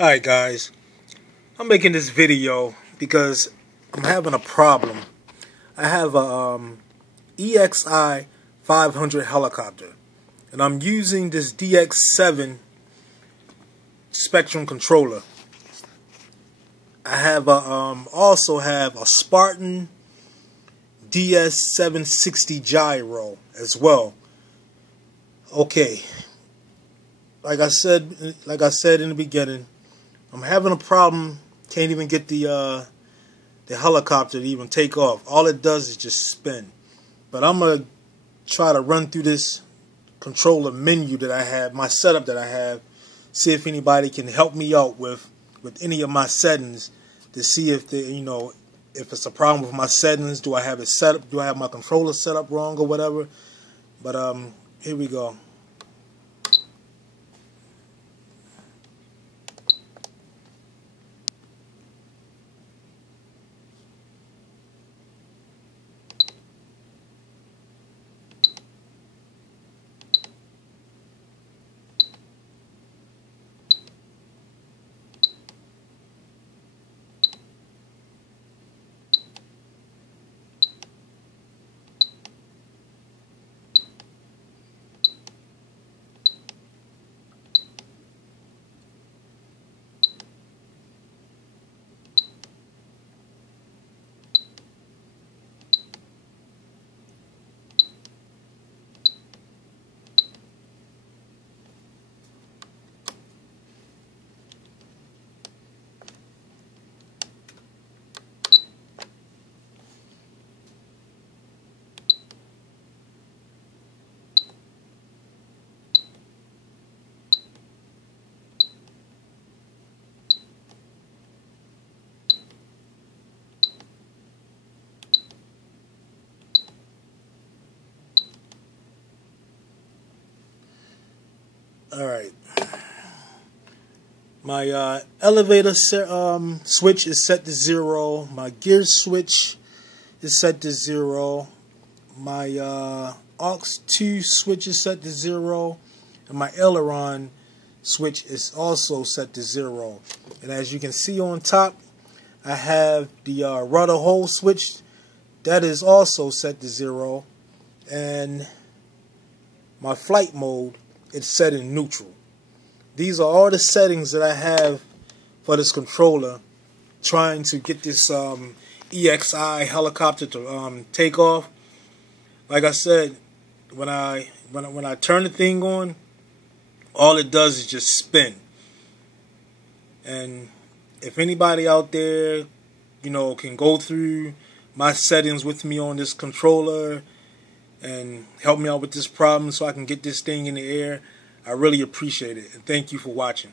Alright guys, I'm making this video because I'm having a problem. I have a EXI 500 helicopter and I'm using this DX7 Spektrum controller. I have also have a Spartan DS760 gyro as well. Okay, like I said in the beginning, I'm having a problem. Can't even get the helicopter to even take off. All it does is just spin. But I'm gonna try to run through this controller menu that I have, my setup that I have, see if anybody can help me out with any of my settings to see if if it's a problem with my settings. Do I have it set up? Do I have my controller set up wrong or whatever? But here we go. Alright, my elevator switch is set to 0. My gear switch is set to 0. My aux 2 switch is set to 0. And my aileron switch is also set to 0. And as you can see on top, I have the rudder hole switch. That is also set to 0. And my flight mode, it's set in neutral. These are all the settings that I have for this controller, trying to get this EXI helicopter to take off. Like I said, when I turn the thing on, all it does is just spin. And if anybody out there, can go through my settings with me on this controller and help me out with this problem so I can get this thing in the air, I really appreciate it. And thank you for watching.